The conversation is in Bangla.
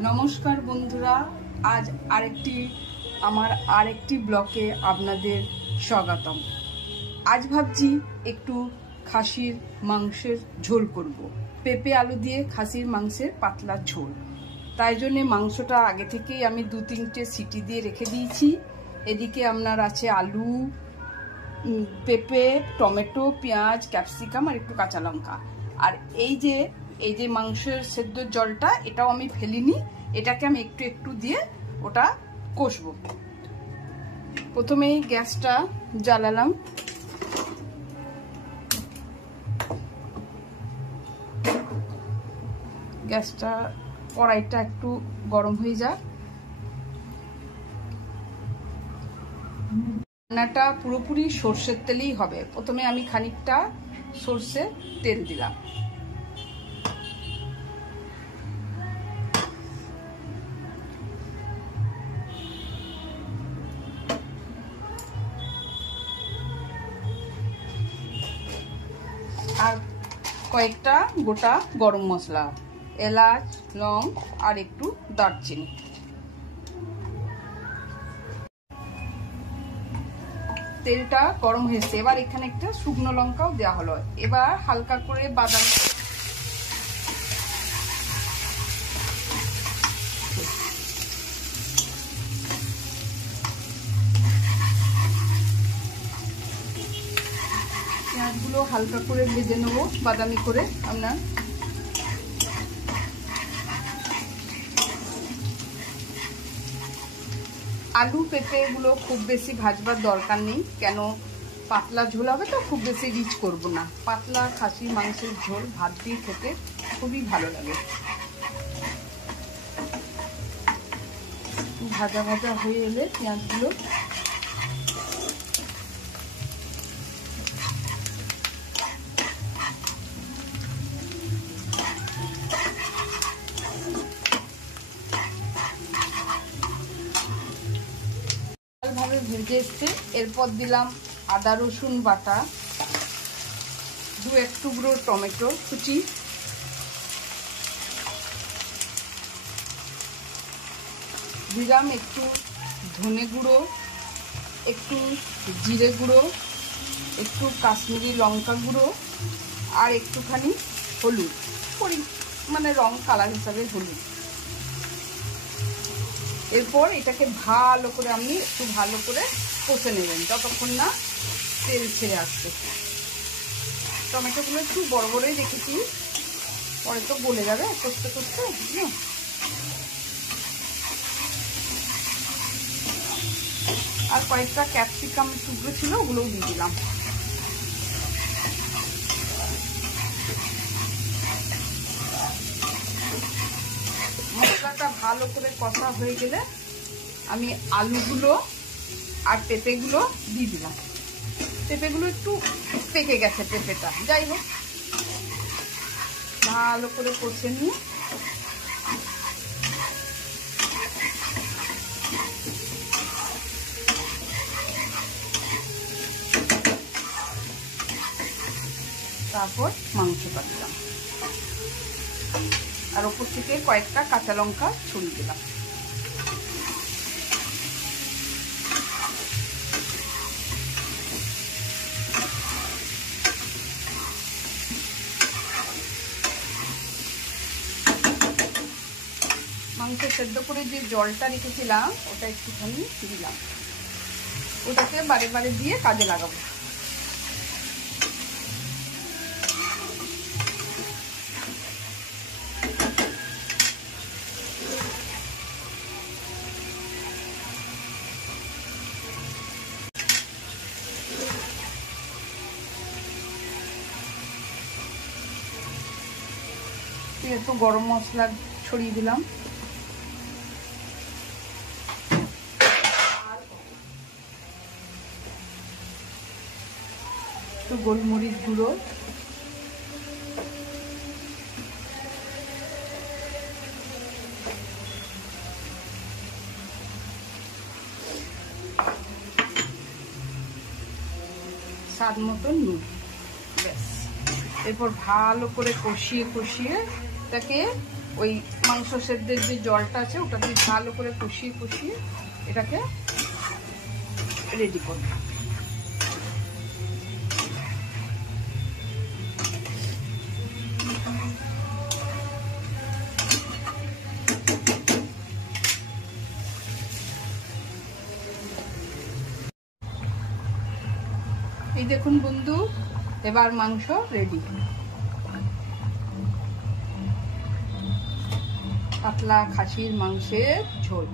নমস্কার বন্ধুরা, আজ আরেকটি ব্লকে আপনাদের স্বাগতম। আজ ভাবছি একটু খাসির মাংসের ঝোল করব। পেঁপে আলু দিয়ে খাসির মাংসের পাতলা ঝোল। তাই জন্য মাংসটা আগে থেকেই আমি 2-3টে সিটি দিয়ে রেখে দিয়েছি। এদিকে আপনার আছে আলু, পেঁপে, টমেটো, পেঁয়াজ, ক্যাপসিকাম আর একটু কাঁচা লঙ্কা। আর এই যে মাংসের সেদ্ধর জলটা, এটাও আমি ফেলিনি, এটাকে আমি একটু একটু দিয়ে ওটা কষবো। প্রথমেই গ্যাসটা জ্বালালাম। গ্যাসটা কড়াইটা একটু গরম হয়ে যাক। রান্নাটা পুরোপুরি সর্ষের তেলেই হবে। প্রথমে আমি খানিকটা সর্ষের তেল দিলাম। আর কয়েকটা গোটা গরম মশলা, এলাচ, লং আর একটু দারচিনি। তেলটা গরম হয়েছে, এবার এখানে একটা শুকনো লঙ্কাও দেওয়া হলো। এবার হালকা করে বাদাম পেঁয়াজগুলো হালকা করে ভেজে নেবো বাদামি করে। আপনার আলু পেঁপে এগুলো খুব বেশি ভাজবার দরকার নেই, কেন পাতলা ঝোল হবে তো, খুব বেশি রিচ করব না। পাতলা খাসি মাংসের ঝোল ভাত দিয়ে খেতে খুবই ভালো লাগে। ভাজা ভাজা হয়ে এলে পেঁয়াজগুলো ভাবে ভেজে এসছে। এরপর দিলাম আদা রসুন বাটা, 2-1 টুকরো টমেটো কুচি, দিলাম একটু ধনে গুঁড়ো, একটু জিরে গুঁড়ো, একটু কাশ্মীরি লঙ্কা গুঁড়ো আর একটুখানি হলুদ, মানে রং কালার হিসাবে হলুদ। এরপর এটাকে ভালো করে আপনি একটু ভালো করে কষে নেবেন যতক্ষণ না তেল ছেড়ে আসছে। টমেটোগুলো একটু বড় বড়ই রেখেছি, পরে তো গলে যাবে কষতে কষতে। আর কয়েকটা ক্যাপসিকাম টুকরো ছিল, ওগুলোও দিয়ে দিলাম। মশলাটা ভালো করে কষা হয়ে গেলে আমি আলুগুলো আর পেঁপেগুলো দিয়ে দিলাম। পেঁপেগুলো একটু পেকে গেছে, পেঁপেটা যাই হোক ভালো করে কষে নিয়ে তারপর মাংসটা দিলাম আর ওপর থেকে কয়েকটা কাঁচা লঙ্কা ছড়িয়ে দিলাম। মাংস সেদ্ধ করে যে জলটা রেখেছিলাম ওটা একটুখানি দিলাম, ওটাকে বারে বারে দিয়ে কাজে লাগাবো। একটু গরম মশলা ছড়িয়ে দিলাম, একটু গোলমরিচ গুঁড়ো, স্বাদ মতন নুন, ব্যাস। এরপর ভালো করে কষিয়ে কষিয়ে এটাকে ওই মাংস সেদ্ধের যে জলটা আছে ওটা দিয়ে ভালো করে কষিয়ে কষিয়ে এটাকে রেডি করব। এই দেখুন বন্ধু, এবার মাংস রেডি। পাতলা খাসির মাংসের ঝোল।